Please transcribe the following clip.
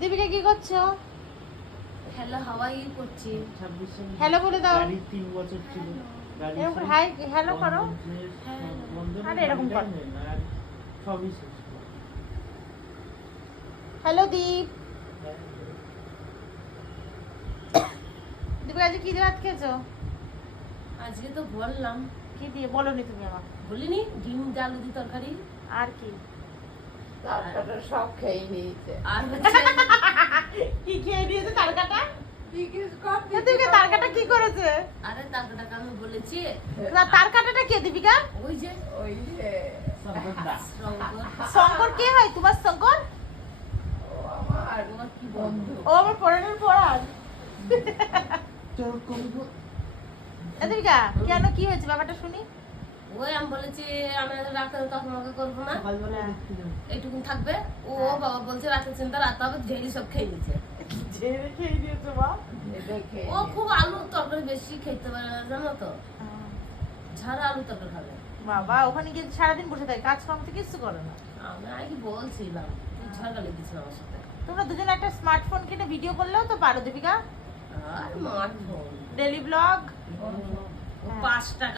দীপিকা কি করছো? হ্যালো হাওয়াই করছি। হ্যালো বলে দাও। গাড়ি 3 বছর ছিল। গাড়ি এরকম হাই হ্যালো করো। আরে এরকম কর। সবই শেষ। হ্যালো দীপ। দীপিকা আজ কি দিয়ে ভাত খেয়েছো? আজকে তো বললাম, কি দিয়ে বলোনি তুমি আমাকে? বলিনি ডিম আলু দিয়ে তরকারি আর কি? তারকাটা সব খেয়ে নিয়েছে। আর হচ্ছে কি খেয়ে দিয়েছে তারকাটা? জিজ্ঞেস কর দীপিকা তারকাটা কি করেছে? আরে তরকারিটাকে আমি বলেছি তারকাটাটা কে দীপিকা? ওই যে ওই যে শঙ্কর। শঙ্কর কে হয় তোমার শঙ্কর? ও আমার তোমার কি বন্ধু। ও আমার পড়ানোর পড়ান। দীপিকা কেন কি হয়েছে ব্যাপারটা শুনি। ওই আমি বলেছি আমি রাতে তোমাকে করবো না, সকালবেলা দেখতে যাবো। এইটুকুন থাকবে। ও বাবা বলছে রাতে চিন্তা রাতে হবে, ঝেড়ি সব খেয়ে নিচ্ছে। ঝেড়ে খেয়ে দিয়েছো মা। দেখে ও খুব আলু তরকারি বেশি খেতে পারে না, জানো তো, ঝাড়া আলু তরকারি খাবে। বাবা ওখানে গিয়ে সারাদিন বসে থাকে, কাজ কর্ম তো কিছু করে না। আমি আগে বলছিলাম, তুই ঝগড়া লেগেছিল আমার সাথে। তোমরা দুজন একটা স্মার্টফোন কিনে ভিডিও করলেও তো পারো দীপিকা। আর মার ফোন ডেলি ব্লগ। ও 5 টাকা